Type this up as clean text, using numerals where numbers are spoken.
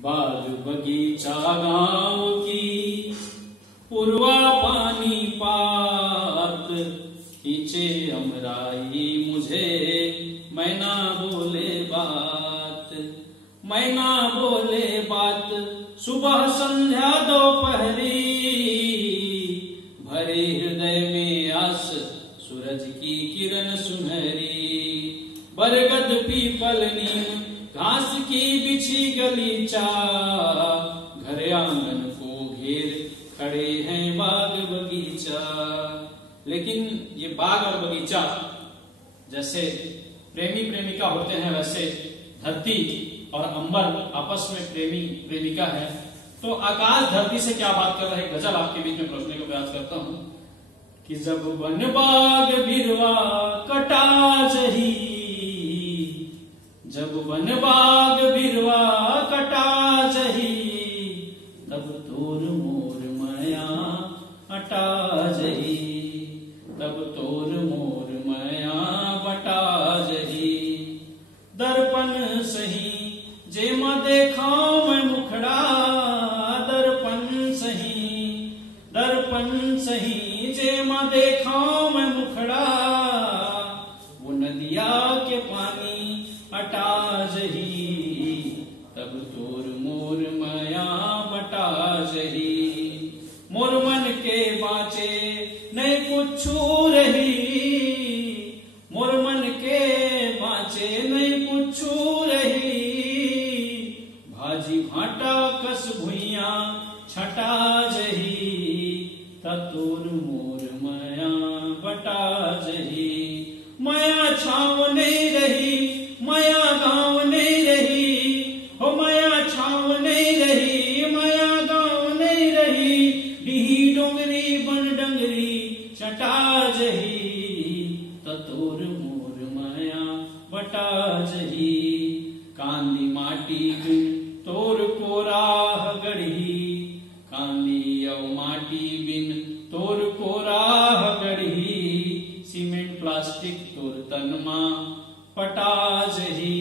बाग बगीचा गाँव की पुरवा पानी पात, खींचे अमराई मुझे मैं ना बोले बात, मैं ना बोले बात। सुबह संध्या दोपहरी भरे हृदय में आस, सूरज की किरण सुनहरी। बरगद पीपल नीम घास की बिछी गलीचा, घर आंगन को घेर खड़े हैं बाग बगीचा। लेकिन ये बाग और बगीचा जैसे प्रेमी प्रेमिका होते हैं, वैसे धरती और अंबर आपस में प्रेमी प्रेमिका है। तो आकाश धरती से क्या बात कर रहा है, गजल आपके बीच में परोसने का प्रयास करता हूं कि जब वन बाग बिरवा कटा जही, जब वन बाग बिरवा कटा जही, तब तोर मोर माया हटा जही, तब तोर मोर माया बटा जही। दर्पण सही जे म देखाऊं मैं मुखड़ा, दर्पण सही, दर्पण सही जे म देखाऊं मैं मुखड़ा। वो नदिया के पानी हटा जही, तब तोर मोर माया बटा जही। मोर मन के बाँचे नहीं कुछू रही, मोर मन के बाँचे नहीं कुछू रही। भाजी भाटा कस भुइया छटा जही, ततोर मोर माया बटा जही। माया छाव नहीं रही, माया गाँव नहीं रही, हो माया छाव नहीं रही, माया गाँव नहीं रही। डिही डोंगरी बन डंगरी चटा जही, ततोर मोर माया बटा जही। कांदी माटी बिन तोर को राह गढ़ी, कांदी औ माटी बिन तोर को राह गढ़ी। सीमेंट प्लास्टिक तोर तनमा पटा जही,